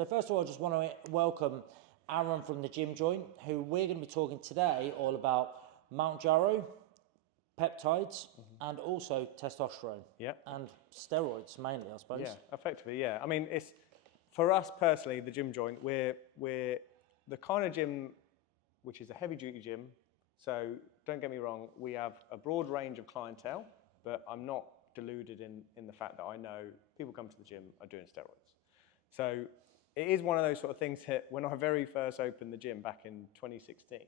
So first of all, I just want to welcome Aaron from the Gym Joint, who we're going to be talking today all about Mounjaro, peptides, and also testosterone. Yeah. And steroids mainly, I suppose. Yeah, effectively, yeah. I mean, it's for us personally, the Gym Joint, we're the kind of gym which is a heavy duty gym. So don't get me wrong, we have a broad range of clientele, but I'm not deluded in the fact that I know people come to the gym are doing steroids. So it is one of those sort of things that when I very first opened the gym back in 2016,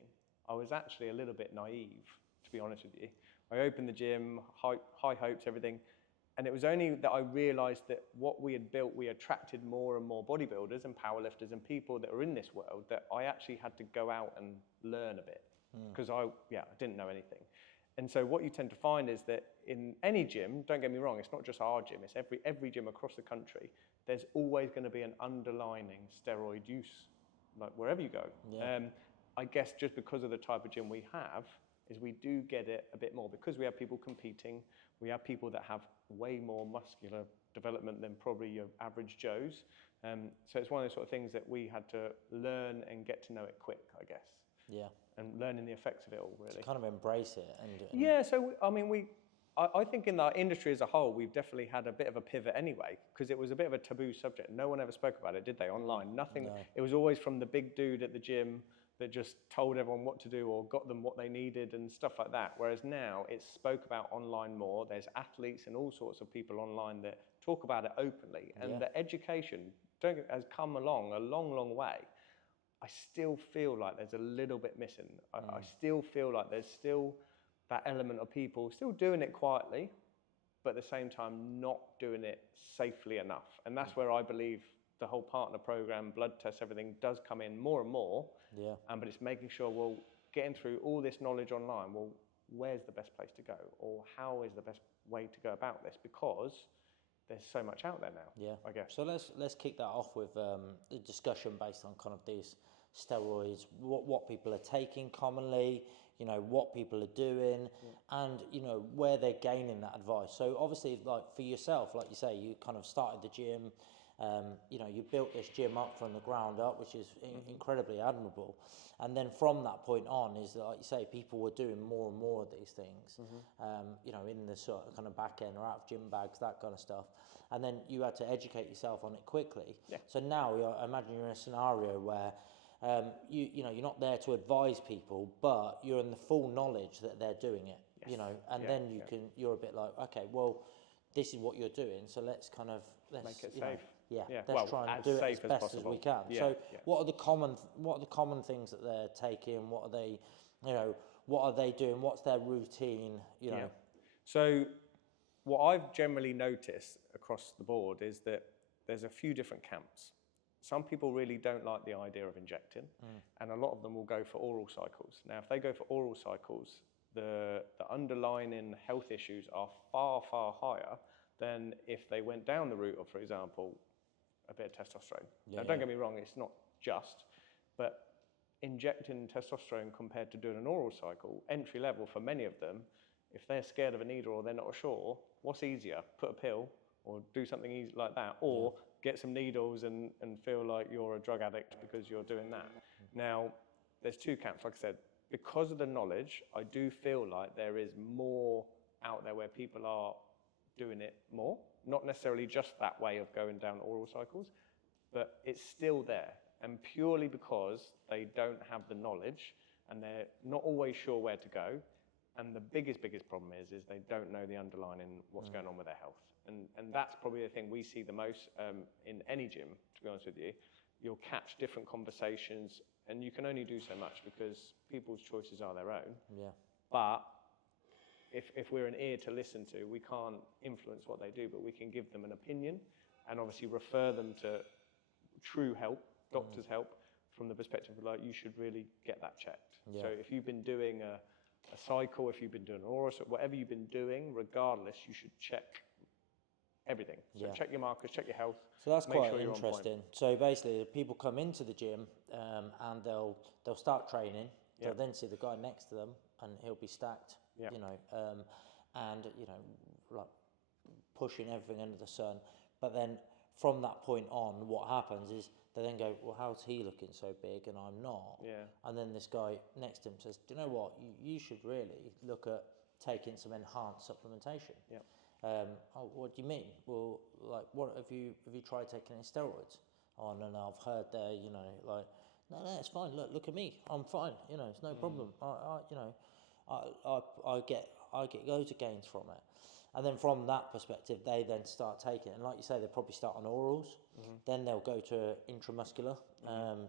I was actually a little bit naive, to be honest with you. I opened the gym, high hopes, everything. And it was only that I realized that what we had built, we attracted more and more bodybuilders and powerlifters and people that are in this world, that I actually had to go out and learn a bit because I didn't know anything. And so what you tend to find is that in any gym, don't get me wrong, it's not just our gym, it's every gym across the country, there's always going to be an underlining steroid use, like wherever you go. Yeah. I guess just because of the type of gym we have, is we do get it a bit more because we have people competing, we have people that have way more muscular development than probably your average Joes. So it's one of those sort of things that we had to learn and get to know it quick, I guess. Yeah. And learning the effects of it all, really. To kind of embrace it. And Yeah, so I mean, I think in the industry as a whole, we've definitely had a bit of a pivot anyway, because it was a bit of a taboo subject. No one ever spoke about it, did they, online? Nothing. No. It was always from the big dude at the gym that just told everyone what to do or got them what they needed and stuff like that. Whereas now it's spoke about online more. There's athletes and all sorts of people online that talk about it openly. And the education has come along a long, long way. I still feel like there's a little bit missing. I still feel like there's still that element of people still doing it quietly, but at the same time not doing it safely enough. And that's where I believe the whole partner program, blood tests, everything does come in more and more. Yeah. But it's making sure, well, getting through all this knowledge online, well, where's the best place to go? Or how is the best way to go about this? Because there's so much out there now, Yeah, I guess. So let's kick that off with the discussion based on kind of these steroids, what people are taking commonly, you know, what people are doing, and you know where they're gaining that advice. So obviously, like for yourself, like you say, you kind of started the gym. You know, you built this gym up from the ground up, which is incredibly admirable. And then from that point on, is that, like you say, people were doing more and more of these things. You know, in the sort of kind of back end or out of gym bags, that kind of stuff. And then you had to educate yourself on it quickly. Yeah. So now, I imagine you're in a scenario where you know, you're not there to advise people, but you're in the full knowledge that they're doing it. Yes. You know, and then you're a bit like, okay, well, this is what you're doing, so let's make it safe. Let's try and do it as best as we can. What are the common things that they're taking? What are they, you know, what are they doing? What's their routine? You know. So what I've generally noticed across the board is that there's a few different camps. Some people really don't like the idea of injecting, and a lot of them will go for oral cycles. Now, if they go for oral cycles, the underlying health issues are far, far higher than if they went down the route of, for example, a bit of testosterone. Now, don't get me wrong, it's not just, but injecting testosterone compared to doing an oral cycle, entry level for many of them, if they're scared of a needle or they're not sure, what's easier? Put a pill or do something easy like that, or get some needles and feel like you're a drug addict because you're doing that. Now, there's two camps, like I said. Because of the knowledge, I do feel like there is more out there where people are doing it more. Not necessarily just that way of going down oral cycles, but it's still there. And purely because they don't have the knowledge and they're not always sure where to go. And the biggest problem is they don't know the underlying what's going on with their health. And that's probably the thing we see the most in any gym, to be honest with you. You'll catch different conversations, and you can only do so much because people's choices are their own. Yeah. But if we're an ear to listen to, we can't influence what they do, but we can give them an opinion and obviously refer them to true help, doctor's help, from the perspective of like, you should really get that checked. Yeah. So if you've been doing a cycle, if you've been doing an oral, whatever you've been doing, regardless, you should check everything. So check your markers, check your health. So that's quite interesting. So basically, people come into the gym and they'll start training. They'll then see the guy next to them, and he'll be stacked. You know, and you know, like pushing everything under the sun. But then from that point on, what happens is they then go, well, how's he looking so big and I'm not? Yeah. And then this guy next to him says, do you know what? You should really look at taking some enhanced supplementation. Yeah. Oh, what do you mean? Well, like, what have you tried taking any steroids? Oh, no, I've heard there, you know, like, no, it's fine. Look at me. I'm fine. You know, it's no problem. I get loads of gains from it. And then from that perspective, they then start taking it. And like you say, they probably start on orals. Then they'll go to intramuscular,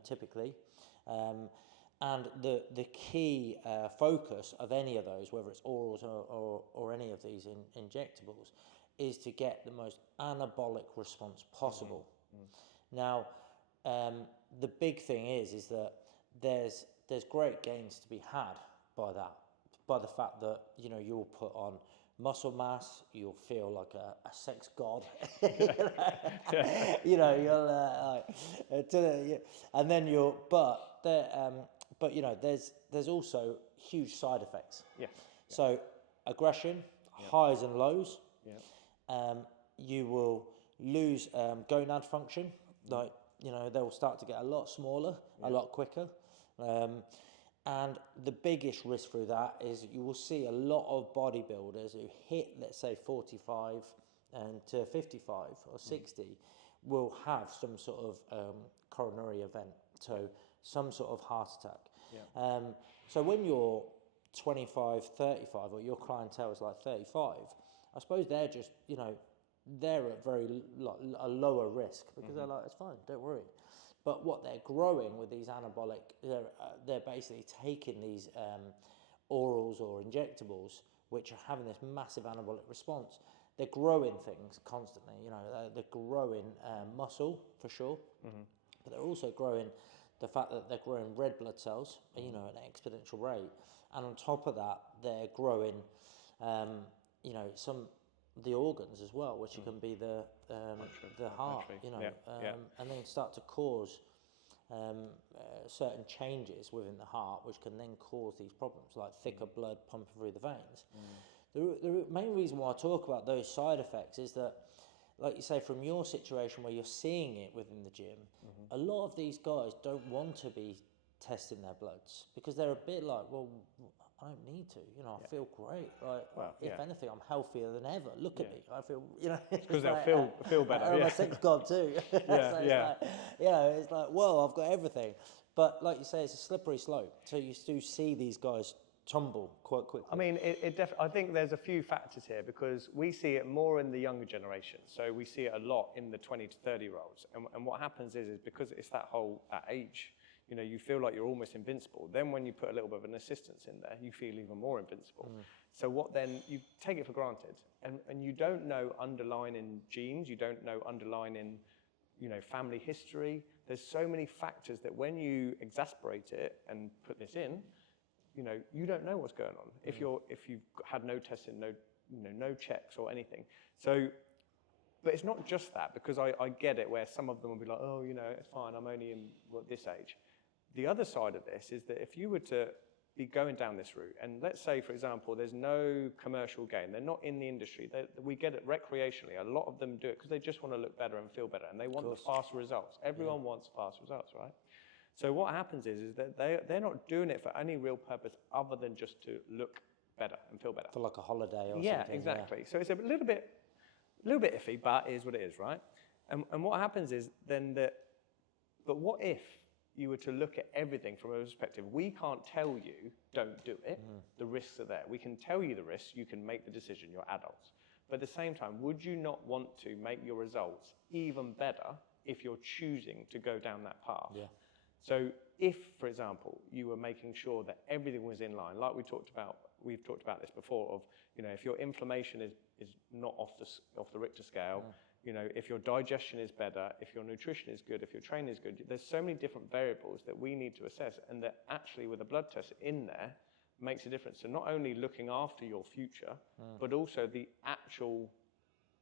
typically. And the key focus of any of those, whether it's orals or any of these injectables, is to get the most anabolic response possible. Now, the big thing is that there's great gains to be had by that, by the fact that, you know, you'll put on muscle mass, you'll feel like a sex god, you know, you'll and then but you know, there's also huge side effects. Yeah. So aggression, highs and lows. Yeah. You will lose gonad function, like, you know, they'll start to get a lot smaller, a lot quicker. And the biggest risk through that is you will see a lot of bodybuilders who hit, let's say, 45 and to 55 or 60 will have some sort of coronary event, so some sort of heart attack. Yeah. So when you're 25, 35, or your clientele is like 35, I suppose they're just, you know, they're at a lower risk because they're like, it's fine, don't worry. But what they're growing with these anabolic, they're basically taking these orals or injectables, which are having this massive anabolic response. They're growing things constantly, you know, they're growing muscle for sure, but they're also growing the fact that they're growing red blood cells, you know, at an exponential rate. And on top of that, they're growing, you know, the organs as well, which can be the heart, you know, and then start to cause certain changes within the heart, which can then cause these problems, like thicker blood pumping through the veins. The main reason why I talk about those side effects is that, like you say, from your situation where you're seeing it within the gym, a lot of these guys don't want to be testing their bloods because they're a bit like, well, I don't need to, you know, I feel great. Like, if anything, I'm healthier than ever. Look at me, I feel, you know. Because they'll feel better. I'm a sex god too. So it's like, whoa, I've got everything. But like you say, it's a slippery slope. So you do see these guys tumble quite quickly. I mean, I think there's a few factors here because we see it more in the younger generation. So we see it a lot in the 20 to 30-year-olds. And what happens is because it's that age, you know, you feel like you're almost invincible. Then when you put a little bit of an assistance in there, you feel even more invincible. So what then, you take it for granted. And you don't know underlying in genes, you don't know underlying in, you know, family history. There's so many factors that when you exasperate it and put this in, you know, you don't know what's going on. If you've had no testing, no checks or anything. So, but it's not just that, because I get it where some of them will be like, oh, you know, it's fine, I'm only in this age. The other side of this is that if you were to be going down this route, and let's say, for example, there's no commercial gain, they're not in the industry, we get it recreationally, a lot of them do it because they just want to look better and feel better, and they want the fast results. Everyone wants fast results, right? So what happens is that they're not doing it for any real purpose other than just to look better and feel better. For like a holiday or something. Yeah, exactly. So it's a little bit iffy, but it is what it is, right? And what happens is then that, but what if you were to look at everything from a perspective? We can't tell you, don't do it. The risks are there. We can tell you the risks. You can make the decision. You're adults. But at the same time, would you not want to make your results even better if you're choosing to go down that path? Yeah. So if, for example, you were making sure that everything was in line, like we've talked about this before, of, you know, if your inflammation is not off the Richter scale, you know, if your digestion is better, if your nutrition is good, if your training is good, there's so many different variables that we need to assess, and that actually with a blood test in there makes a difference. So not only looking after your future, but also the actual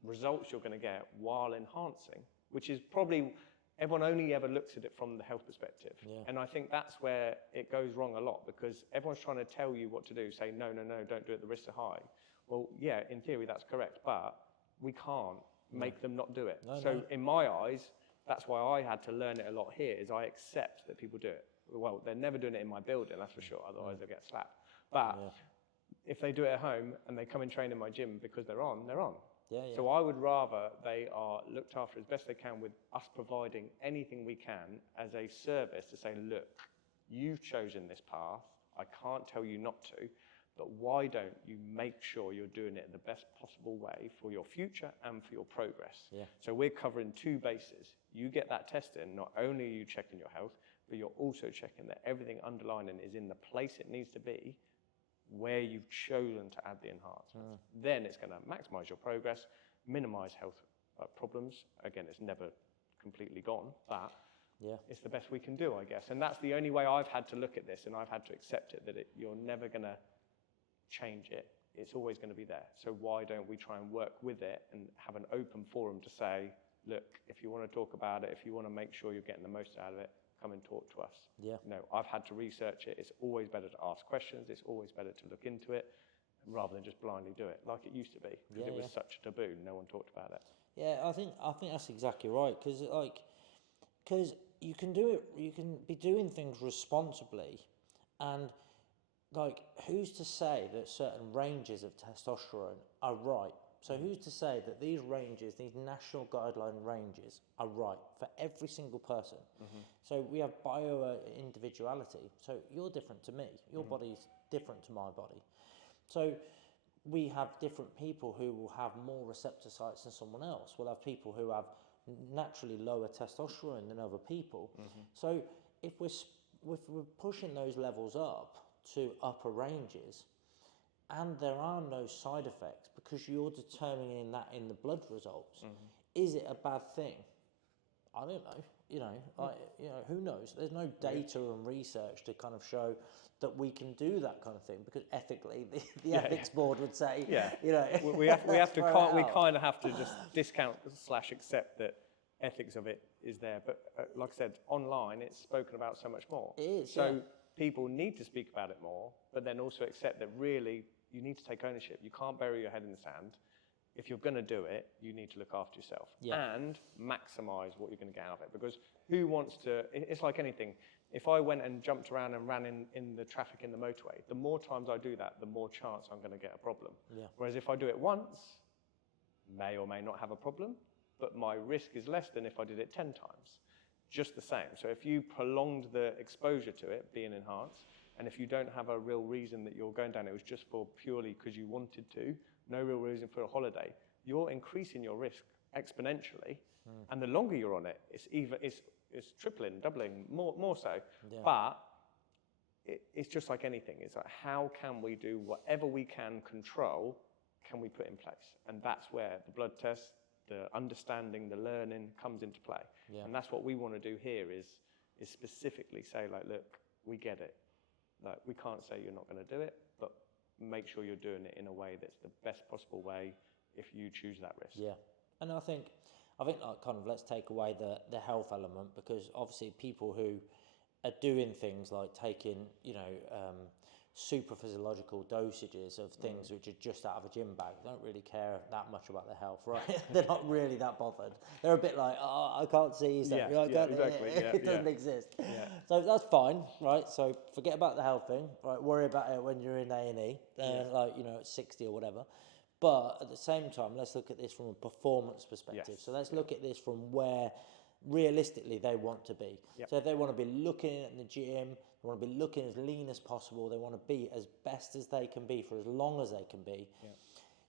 results you're going to get while enhancing, which is probably, everyone only ever looks at it from the health perspective. And I think that's where it goes wrong a lot, because everyone's trying to tell you what to do, say, no, don't do it, the risks are high. Well, yeah, in theory that's correct, but we can't make them not do it. In my eyes, That's why I had to learn it a lot here, is I accept that people do it. Well, they're never doing it in my building, that's for sure, otherwise they'll get slapped. But if they do it at home and they come and train in my gym because they're on, they're on. So I would rather they are looked after as best they can with us providing anything we can as a service to say, look, you've chosen this path, I can't tell you not to, but why don't you make sure you're doing it in the best possible way for your future and for your progress? So we're covering two bases. You get that test in, not only are you checking your health, but you're also checking that everything underlying is in the place it needs to be, where you've chosen to add the enhancements. Then it's going to maximize your progress, minimize health problems. Again, it's never completely gone, but it's the best we can do, I guess. And that's the only way I've had to look at this, and I've had to accept it, that you're never going to change it. It's always going to be there. So why don't we try and work with it and have an open forum to say, look, if you want to talk about it, if you want to make sure you're getting the most out of it, come and talk to us. I've had to research it. It's always better to ask questions. It's always better to look into it rather than just blindly do it like it used to be, because it was such a taboo. No one talked about it. Yeah, I think that's exactly right, because you can do it. You can be doing things responsibly, and who's to say that certain ranges of testosterone are right? So who's to say that these ranges, these national guideline ranges, are right for every single person? So we have bio-individuality. So you're different to me. Your body's different to my body. So we have different people who will have more receptor sites than someone else. We'll have people who have naturally lower testosterone than other people. So if we're pushing those levels up to upper ranges, and there are no side effects because you're determining that in the blood results, is it a bad thing? I don't know. Who knows? There's no data and research to kind of show that we can do that kind of thing, because ethically, the ethics board would say, we kind of have to just discount / accept that ethics of it is there. But like I said, online it's spoken about so much more. It is. So people need to speak about it more, but then also accept that really you need to take ownership. You can't bury your head in the sand. If you're going to do it, you need to look after yourself and maximize what you're going to get out of it. Because who wants to, it's like anything. If I went and jumped around and ran in the traffic in the motorway, the more times I do that, the more chance I'm going to get a problem. Whereas if I do it once, may or may not have a problem, but my risk is less than if I did it 10 times. Just the same. So if you prolonged the exposure to it being enhanced, and if you don't have a real reason that you're going down, it was just for purely because you wanted to, no real reason for a holiday, you're increasing your risk exponentially. And the longer you're on it, it's tripling, doubling, more so. But it's just like anything. It's like, how can we do whatever we can control, can we put in place? And that's where the blood test, the understanding, the learning comes into play. And that's what we want to do here is specifically say, like, look, we get it. Like, we can't say you're not going to do it, but make sure you're doing it in a way that's the best possible way if you choose that risk. And I think like kind of let's take away the health element, because obviously people who are doing things like taking, super physiological dosages of things which are just out of a gym bag, don't really care that much about their health, right? They're not really that bothered. They're a bit like, oh, I can't see stuff. Exactly. It doesn't exist. So that's fine, right? So forget about the health thing, right? Worry about it when you're in A&E, at 60 or whatever. But at the same time, let's look at this from a performance perspective. So let's look at this from where realistically they want to be. So if they want to be looking at the gym, they want to be looking as lean as possible, they want to be as best as they can be for as long as they can be,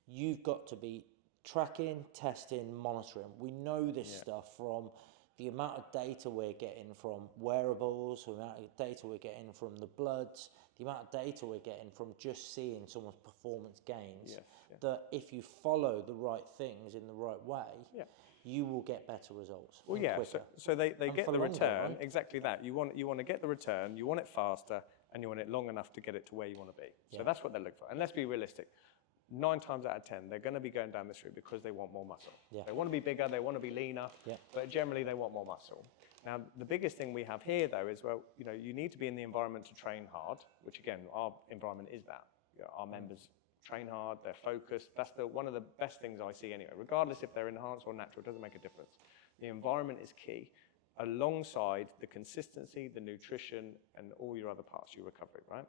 you've got to be tracking, testing, monitoring. We know this stuff from the amount of data we're getting from wearables, the amount of data we're getting from the bloods, the amount of data we're getting from just seeing someone's performance gains, that if you follow the right things in the right way, you will get better results. Well, so they get the return, right? Exactly that. You want to get the return, you want it faster, and you want it long enough to get it to where you want to be. So that's what they're looking for. And let's be realistic. 9 times out of 10, they're going to be going down this route because they want more muscle. They want to be bigger, they want to be leaner, but generally they want more muscle. Now, the biggest thing we have here, though, is, you need to be in the environment to train hard, which, again, our environment is that. Our members train hard, they're focused. That's one of the best things I see anyway. Regardless if they're enhanced or natural, it doesn't make a difference. The environment is key, alongside the consistency, the nutrition, and all your other parts of your recovery, right?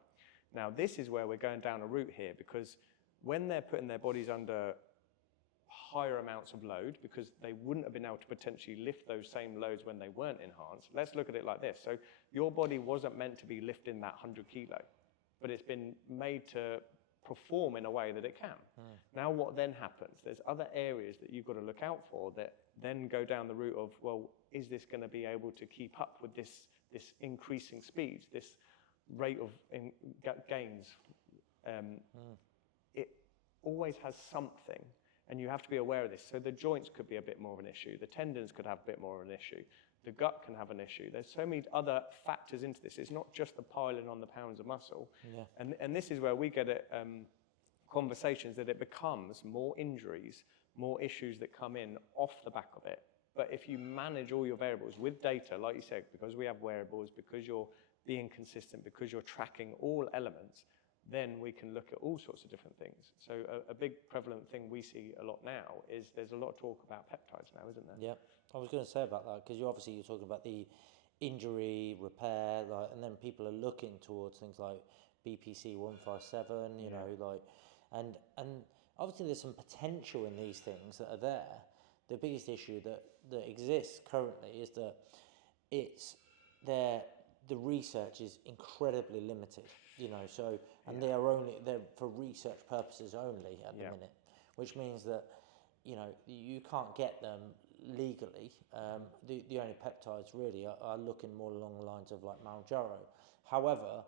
Now, this is where we're going down a route here, because when they're putting their bodies under higher amounts of load, because they wouldn't have been able to potentially lift those same loads when they weren't enhanced. Let's look at it like this. So your body wasn't meant to be lifting that 100 kilo, but it's been made to perform in a way that it can. Now what then happens? There's other areas that you've got to look out for that then go down the route of, well, is this going to be able to keep up with this increasing speeds, this rate of gains? It always has something, and you have to be aware of this. So the joints could be a bit more of an issue. The tendons could have a bit more of an issue. The gut can have an issue. There's so many other factors into this. It's not just the piling on the pounds of muscle. Yeah. And this is where we get it, conversations that it becomes more injuries, more issues that come in off the back of it. But if you manage all your variables with data, like you said, because we have wearables, because you're being consistent, because you're tracking all elements, then we can look at all sorts of different things. So a big prevalent thing we see a lot now is there's a lot of talk about peptides now, isn't there? Yeah, I was going to say about that, because you're talking about the injury, repair, like, and then people are looking towards things like BPC 157, you know, like, and obviously there's some potential in these things that are there. The biggest issue that exists currently is that the research is incredibly limited, you know, so, and they're for research purposes only at the minute, which means that, you know, you can't get them legally. The only peptides really are looking more along the lines of like Mounjaro. However,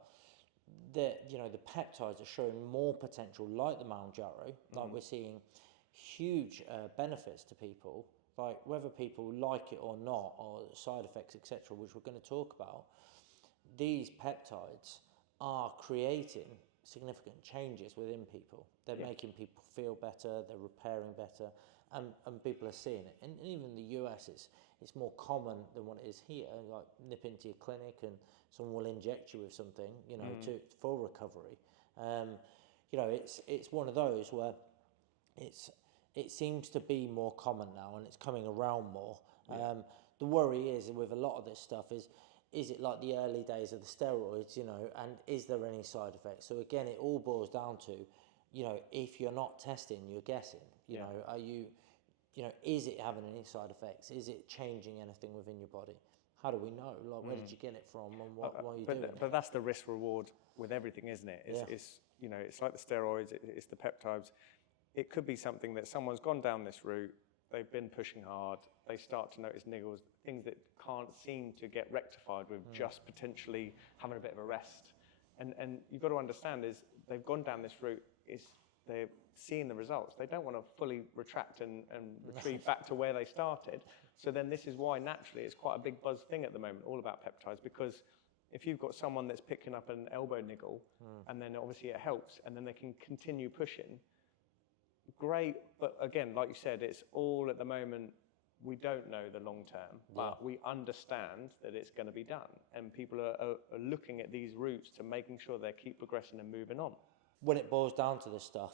the peptides are showing more potential, like the Mounjaro, like we're seeing huge benefits to people, like whether people like it or not, or side effects, etc., which we're going to talk about. These peptides are creating significant changes within people. They're making people feel better, they're repairing better, and people are seeing it. And even in the US, it's more common than what it is here. Like, nip into your clinic and someone will inject you with something, you know, for recovery. You know, it's one of those where it seems to be more common now, and it's coming around more. The worry is with a lot of this stuff is it like the early days of the steroids, you know, and is there any side effects? So again, it all boils down to, you know, if you're not testing, you're guessing. You know, are you know, is it having any side effects? Is it changing anything within your body? How do we know? Like, where did you get it from, and why are you doing it? But that's the risk reward with everything, isn't it? It's you know, it's like the steroids, it's the peptides. It could be something that someone's gone down this route, they've been pushing hard, they start to notice niggles, things that can't seem to get rectified with just potentially having a bit of a rest. And you've got to understand is they've gone down this route, they're seeing the results. They don't want to fully retract and retreat back to where they started. So then this is why naturally it's quite a big buzz thing at the moment, all about peptides, because if you've got someone that's picking up an elbow niggle and then obviously it helps and then they can continue pushing, great. But again, like you said, it's all at the moment, we don't know the long term, but we understand that it's going to be done. And people are looking at these routes to making sure they keep progressing and moving on. When it boils down to this stuff,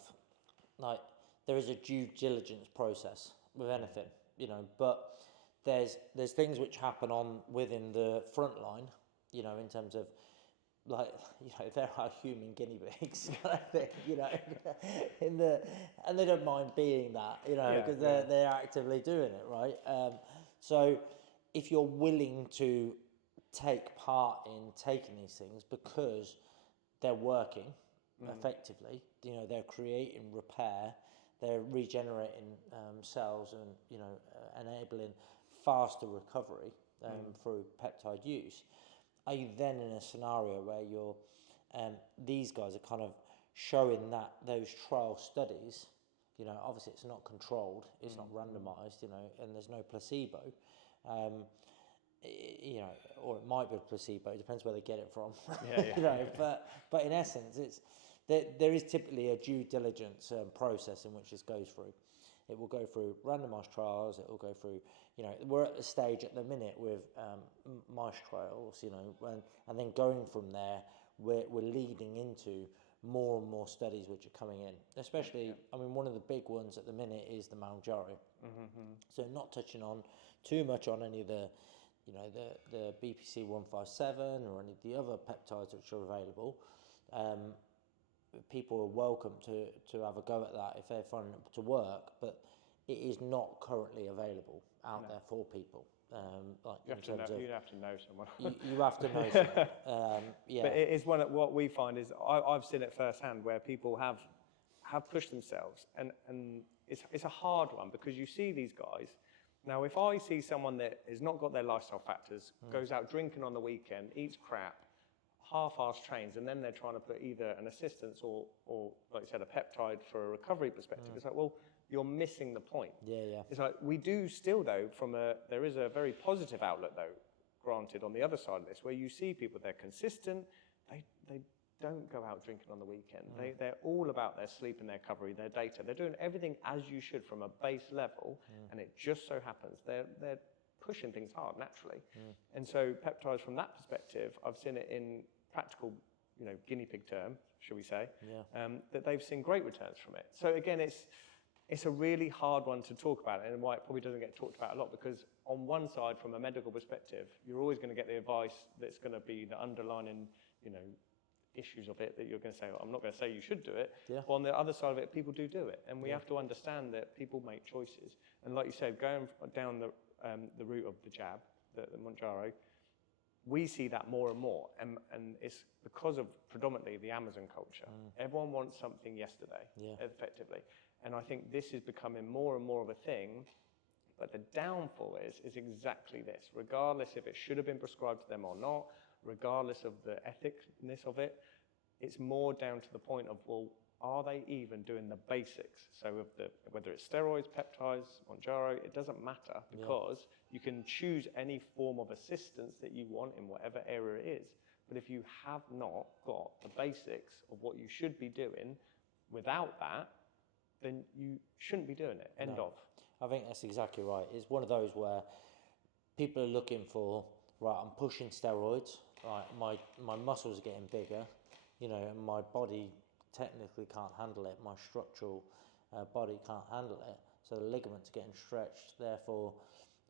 like, there is a due diligence process with anything, you know, but there's things which happen within the front line, you know, in terms of, like, you know, there are human guinea pigs, I think, you know, and they don't mind being that, you know, because they're actively doing it, right? So if you're willing to take part in taking these things because they're working effectively, you know, they're creating repair, they're regenerating cells and, you know, enabling faster recovery through peptide use. Are you then in a scenario where you're, these guys are kind of showing that those trial studies, you know, obviously it's not controlled, it's not randomized, you know, and there's no placebo, you know, or it might be a placebo, it depends where they get it from, you know, but in essence, there is typically a due diligence process in which this goes through. It will go through randomized trials, it will go through, you know, we're at the stage at the minute with mice trials, you know, and then going from there, we're leading into more and more studies which are coming in, especially, I mean, one of the big ones at the minute is the Mounjaro. So not touching on too much on any of the, you know, the BPC 157 or any of the other peptides which are available. People are welcome to have a go at that if they're finding it to work, but it is not currently available out there for people. Like you have to know someone. you have to know someone. Yeah. But it is what we find is I've seen it firsthand where people have pushed themselves, and it's a hard one because you see these guys. Now, if I see someone that has not got their lifestyle factors, goes out drinking on the weekend, eats crap, half-assed trains, and then they're trying to put either an assistance or like you said, a peptide for a recovery perspective, it's like, well, you're missing the point. Yeah. It's like we do still, though, there is a very positive outlet, though, granted, on the other side of this, where you see people, they're consistent, they don't go out drinking on the weekend. They're all about their sleep and their recovery, their data. They're doing everything as you should from a base level, and it just so happens they're pushing things hard naturally. And so peptides from that perspective, I've seen it in practical, you know, guinea pig term, shall we say, that they've seen great returns from it. So again, it's a really hard one to talk about, and why it probably doesn't get talked about a lot, because on one side, from a medical perspective, you're always going to get the advice that's going to be the underlying, you know, issues of it that you're going to say, well, I'm not going to say you should do it, but on the other side of it, people do it, and we have to understand that people make choices. And like you said, going down the route of the jab, the Mounjaro, we see that more and more, and it's because of predominantly the Amazon culture. Everyone wants something yesterday, effectively. And I think this is becoming more and more of a thing, but the downfall is exactly this. Regardless if it should have been prescribed to them or not, regardless of the ethicness of it, it's more down to the point of, well, are they even doing the basics? So whether it's steroids, peptides, Mounjaro, it doesn't matter, because you can choose any form of assistance that you want in whatever area it is. But if you have not got the basics of what you should be doing without that, then you shouldn't be doing it. End of. I think that's exactly right. It's one of those where people are looking for, right, I'm pushing steroids, right, my muscles are getting bigger, you know, and my body technically can't handle it, my structural body can't handle it, so the ligaments are getting stretched, therefore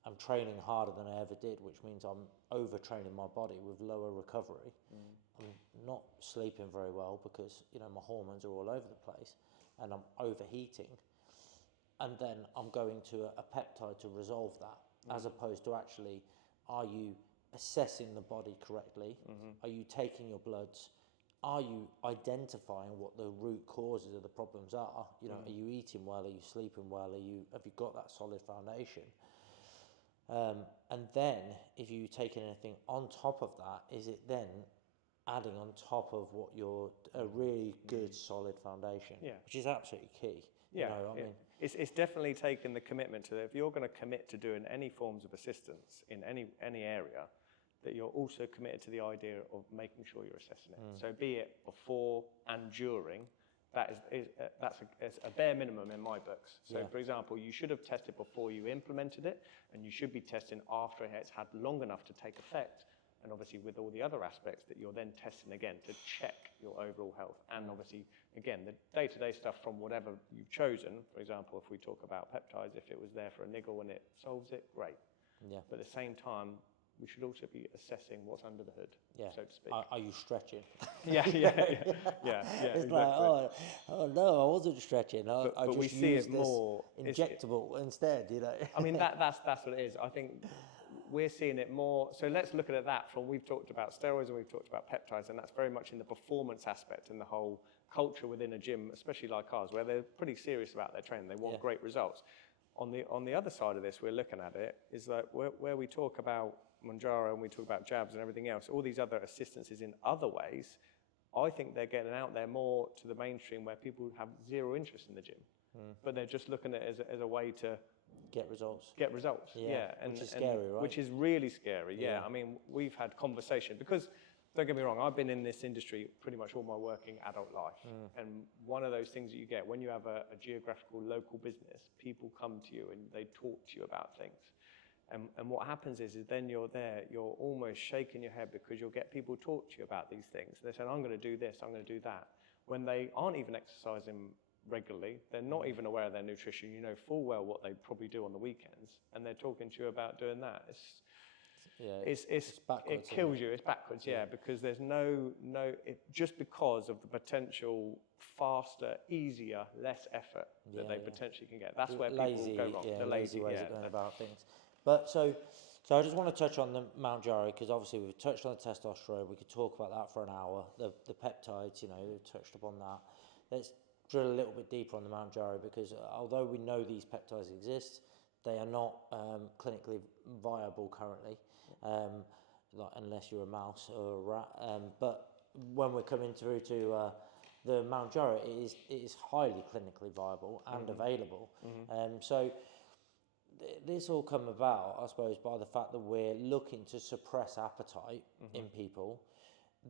I'm training harder than I ever did, which means I'm overtraining my body with lower recovery. I'm not sleeping very well because, you know, my hormones are all over the place, and I'm overheating, and then I'm going to a peptide to resolve that, as opposed to actually, are you assessing the body correctly? Are you taking your bloods? Are you identifying what the root causes of the problems are? You know, are you eating well? Are you sleeping well? Have you got that solid foundation? And then, if you take anything on top of that, is it then adding on top of what a really good solid foundation, which is absolutely key. Yeah, you know, I mean, it's definitely taken the commitment to that. If you're going to commit to doing any forms of assistance in any area, that you're also committed to the idea of making sure you're assessing it. So be it before and during, that's a bare minimum in my books. So for example, you should have tested before you implemented it, and you should be testing after it's had long enough to take effect. And obviously with all the other aspects that you're then testing again to check your overall health. And obviously, again, the day-to-day stuff from whatever you've chosen, for example, if we talk about peptides, if it was there for a niggle and it solves it, great. But at the same time, we should also be assessing what's under the hood, so to speak. Are you stretching? Yeah, It's exactly. like, oh no, I wasn't stretching. I just we see used it more injectable instead, you know. I mean, that's what it is. I think we're seeing it more. So let's look at that from, we've talked about steroids and we've talked about peptides, and that's very much in the performance aspect and the whole culture within a gym, especially like ours, where they're pretty serious about their training. They want great results. On the other side of this, we're looking at it, is like where we talk about Mounjaro and we talk about jabs and everything else, all these other assistances in other ways, I think they're getting out there more to the mainstream where people have zero interest in the gym, but they're just looking at it as a way to get results. And, which is scary, right? Which is really scary, I mean, we've had conversation, because don't get me wrong, I've been in this industry pretty much all my working adult life. And one of those things that you get when you have a geographical local business, people come to you and they talk to you about things. And what happens is then you're there, you're almost shaking your head because you'll get people talk to you about these things. They say, I'm going to do this, I'm going to do that. when they aren't even exercising regularly, they're not even aware of their nutrition. You know full well what they probably do on the weekends, and they're talking to you about doing that. It's backwards, it kills you. It's backwards, because there's just because of the potential faster, easier, less effort that they potentially can get. That's where people go wrong. The lazy ways of going about things. But so I just want to touch on the Mounjaro, because obviously we've touched on the testosterone. We could talk about that for an hour. The peptides, we've touched upon that. Let's drill a little bit deeper on the Mounjaro, because although we know these peptides exist, they are not clinically viable currently, unless you're a mouse or a rat. But when we're coming through to the Mounjaro, it is highly clinically viable and available. So this all come about, I suppose, by the fact that we're looking to suppress appetite in people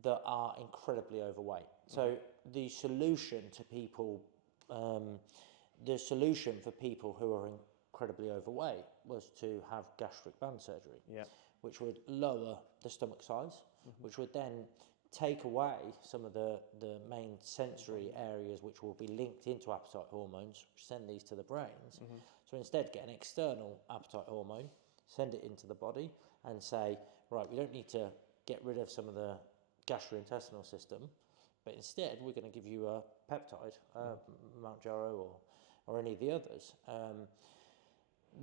that are incredibly overweight. So the solution to people, the solution for people who are incredibly overweight was to have gastric band surgery, which would lower the stomach size, which would then take away some of the main sensory areas which will be linked into appetite hormones, which send these to the brains. So instead, get an external appetite hormone, send it into the body, and say, right, we don't need to get rid of some of the gastrointestinal system, but instead we're going to give you a peptide, Mounjaro or any of the others.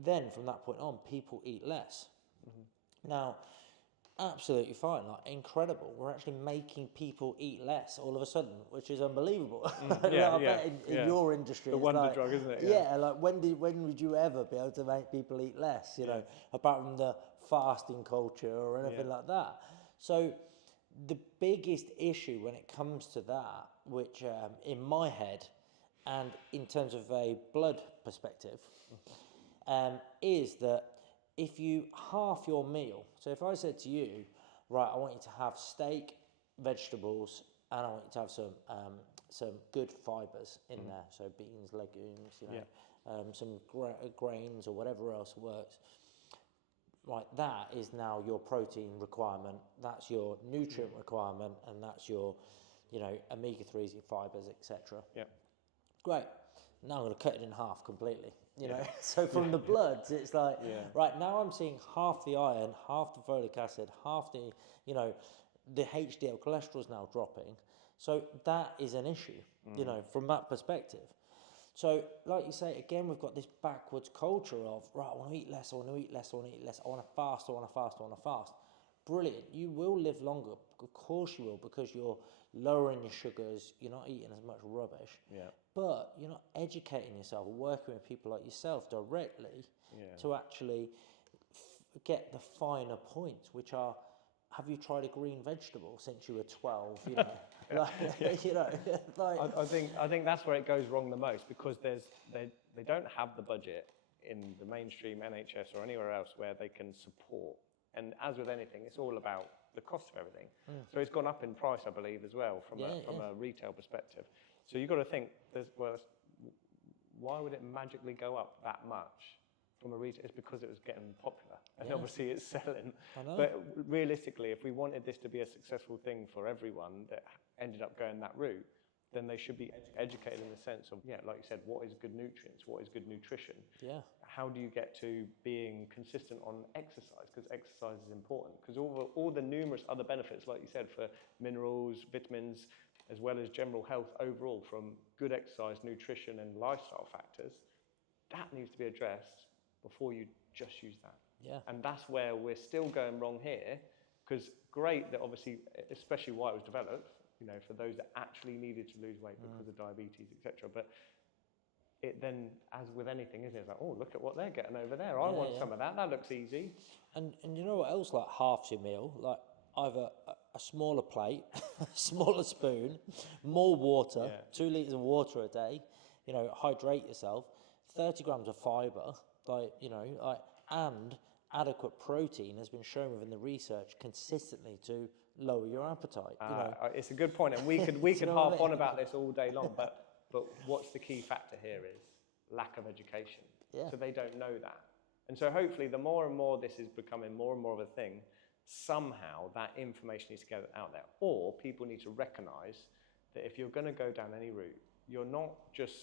Then from that point on, people eat less. Now, absolutely fine, like incredible. We're actually making people eat less all of a sudden, which is unbelievable. I bet in your industry, the wonder drug, isn't it? Like when would you ever be able to make people eat less? You know, apart from the fasting culture or anything like that. So the biggest issue when it comes to that, which in my head and in terms of a blood perspective, is that if you half your meal, so if I said to you, right, I want you to have steak, vegetables, and I want you to have some good fibres in there, so beans, legumes, some grains or whatever else works. Right, that is now your protein requirement, that's your nutrient requirement, and that's your, omega-3s, your fibres, etc. Great. Now I'm going to cut it in half completely. So from the bloods, it's like, right, now I'm seeing half the iron, half the folic acid, half the, the HDL cholesterol is now dropping. So that is an issue, from that perspective. So like you say, again, we've got this backwards culture of, right, I want to eat less, I want to eat less, I want to eat less, I want to fast, I want to fast, I want to fast. Brilliant. You will live longer. Of course you will, because you're lowering your sugars, you're not eating as much rubbish. But you're not educating yourself or working with people like yourself directly to actually get the finer points, which are, have you tried a green vegetable since you were 12? I think that's where it goes wrong the most, because they don't have the budget in the mainstream NHS or anywhere else where they can support. And as with anything, it's all about the cost of everything. So it's gone up in price, I believe, as well, from a retail perspective. So you've got to think, why would it magically go up that much from a retail? It's because it was getting popular, and obviously it's selling. But realistically, if we wanted this to be a successful thing for everyone that ended up going that route, then they should be educated in the sense of, like you said, what is good nutrients, what is good nutrition? How do you get to being consistent on exercise? Because exercise is important. Because all the numerous other benefits, like you said, for minerals, vitamins, as well as general health overall, from good exercise, nutrition, and lifestyle factors, that needs to be addressed before you just use that. And that's where we're still going wrong here, because great that obviously, especially why it was developed, for those that actually needed to lose weight because of diabetes, etc. But it then, as with anything, isn't it? It's like, oh, look at what they're getting over there. I want some of that. That looks easy. And you know what else, like, halves your meal? Like, either a smaller plate, a smaller spoon, more water, 2 litres of water a day, hydrate yourself, 30 grams of fibre, and adequate protein has been shown within the research consistently to lower your appetite. It's a good point, and we could harp on about this all day long, but what's the key factor here is lack of education. So they don't know that. And so hopefully the more and more this is becoming more and more of a thing, somehow that information needs to get out there, or people need to recognise that if you're going to go down any route, you're not just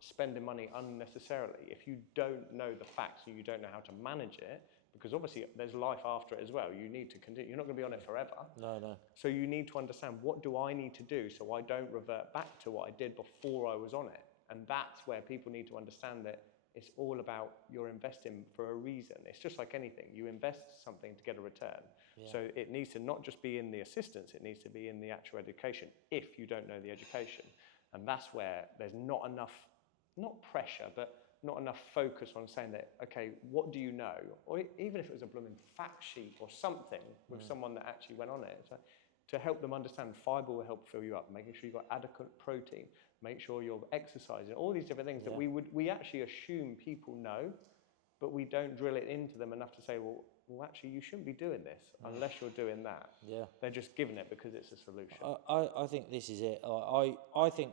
spending money unnecessarily if you don't know the facts and you don't know how to manage it, because obviously there's life after it as well. You need to continue. You're not going to be on it forever. No. So you need to understand, what do I need to do so I don't revert back to what I did before I was on it? And that's where people need to understand that it's all about, you're investing for a reason. It's just like anything. You invest something to get a return. Yeah. So it needs to not just be in the assistance, it needs to be in the actual education if you don't know the education. And that's where there's not enough, not pressure, but not enough focus on saying that, okay, what do you know? Or even if it was a blooming fact sheet or something with someone that actually went on it. So to help them understand, fiber will help fill you up, making sure you've got adequate protein, make sure you're exercising, all these different things that we actually assume people know, but we don't drill it into them enough to say, well, actually, you shouldn't be doing this unless you're doing that. Yeah. They're just giving it because it's a solution. I think this is it. I think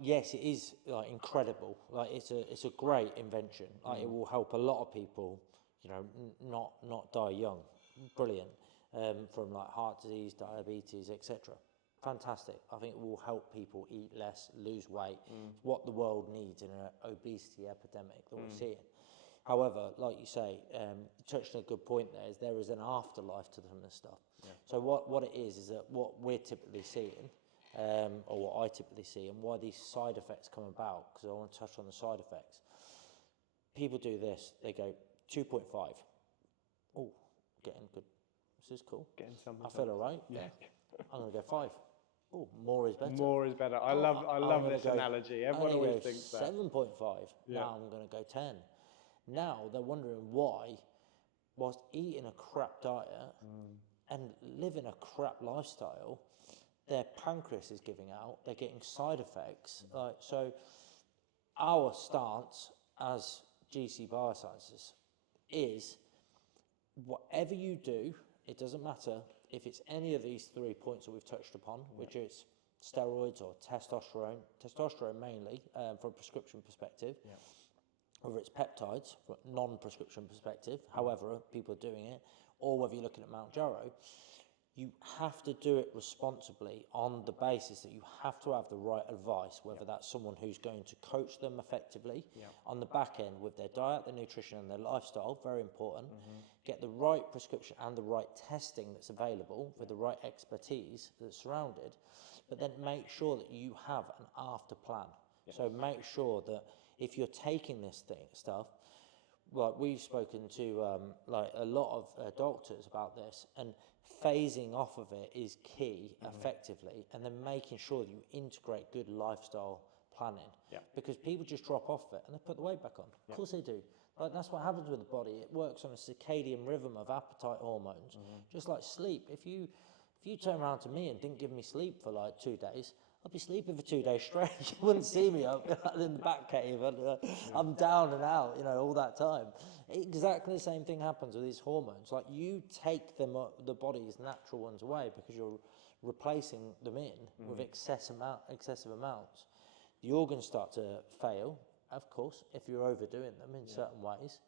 yes, it is like incredible. Like it's a great invention. Like it will help a lot of people, you know, not die young. Brilliant. From like heart disease, diabetes, etc. Fantastic. I think it will help people eat less, lose weight. It's what the world needs in an obesity epidemic that we're seeing. However, like you say, you touched on a good point there is an afterlife to some of this stuff. Yeah. So what it is that what we're typically seeing, or what I typically see, and why these side effects come about, because I want to touch on the side effects. People do this, they go 2.5. Oh, getting good. This is cool. Getting some. I feel all right. Yeah. I'm going to go 5. Oh, more is better. More is better. I love this analogy. Everyone always thinks that. 7.5. Yeah. Now I'm going to go 10. Now they're wondering why, whilst eating a crap diet and living a crap lifestyle, their pancreas is giving out, they're getting side effects. So our stance as GC Biosciences is, whatever you do, it doesn't matter if it's any of these 3 points that we've touched upon, which is steroids or testosterone mainly from a prescription perspective, whether it's peptides from a non-prescription perspective, however people are doing it, or whether you're looking at Mounjaro, you have to do it responsibly on the basis that you have to have the right advice, whether that's someone who's going to coach them effectively on the back end with their diet, their nutrition and their lifestyle, very important. Get the right prescription and the right testing that's available with the right expertise that's surrounded, but then make sure that you have an after plan. So make sure that if you're taking this stuff, like we've spoken to like a lot of doctors about this, and phasing off of it is key effectively, and then making sure that you integrate good lifestyle planning, because people just drop off it and they put the weight back on. Of course they do. Like that's what happens with the body. It works on a circadian rhythm of appetite hormones, just like sleep. If you turn around to me and didn't give me sleep for like 2 days, I'd be sleeping for 2 days straight. You wouldn't see me up in the back cave. I'm down and out, you know, all that time. Exactly the same thing happens with these hormones. Like you take them, the body's natural ones away, because you're replacing them in with excessive amounts. The organs start to fail, of course, if you're overdoing them in certain ways.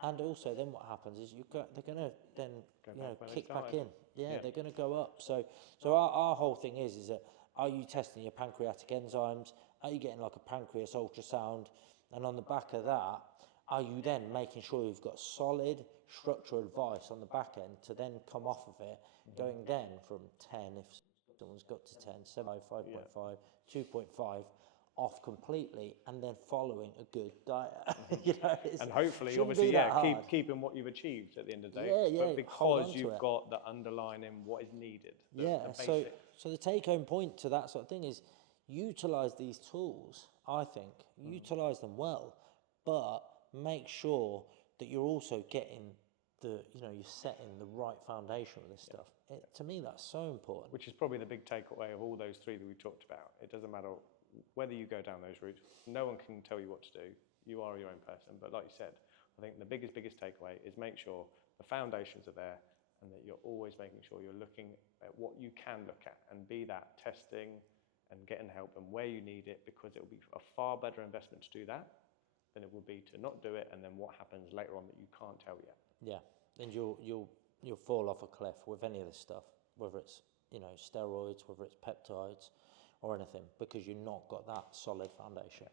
And also then what happens is they're going to then kick back in. They're going to go up. So our whole thing is that, are you testing your pancreatic enzymes? Are you getting like a pancreas ultrasound? And on the back of that, are you then making sure you've got solid structural advice on the back end to then come off of it, going then from 10, if someone's got to 10, 5.5, 2.5, off completely, and then following a good diet. You know, and hopefully, obviously, keeping what you've achieved at the end of the day. But because you've got the underlining what is needed. The basics. So the take-home point to that sort of thing is, utilize these tools. I think utilize them well, but make sure that you're also getting you're setting the right foundation with this stuff. To me, that's so important. Which is probably the big takeaway of all those 3 that we talked about. It doesn't matter whether you go down those routes. No one can tell you what to do. You are your own person. But like you said, I think the biggest takeaway is make sure the foundations are there, and that you're always making sure you're looking at what you can look at, and be that testing and getting help and where you need it, because it will be a far better investment to do that than it will be to not do it, and then what happens later on that you can't tell yet. Yeah, and you'll fall off a cliff with any of this stuff, whether it's steroids, whether it's peptides, or anything because you've not got that solid foundation.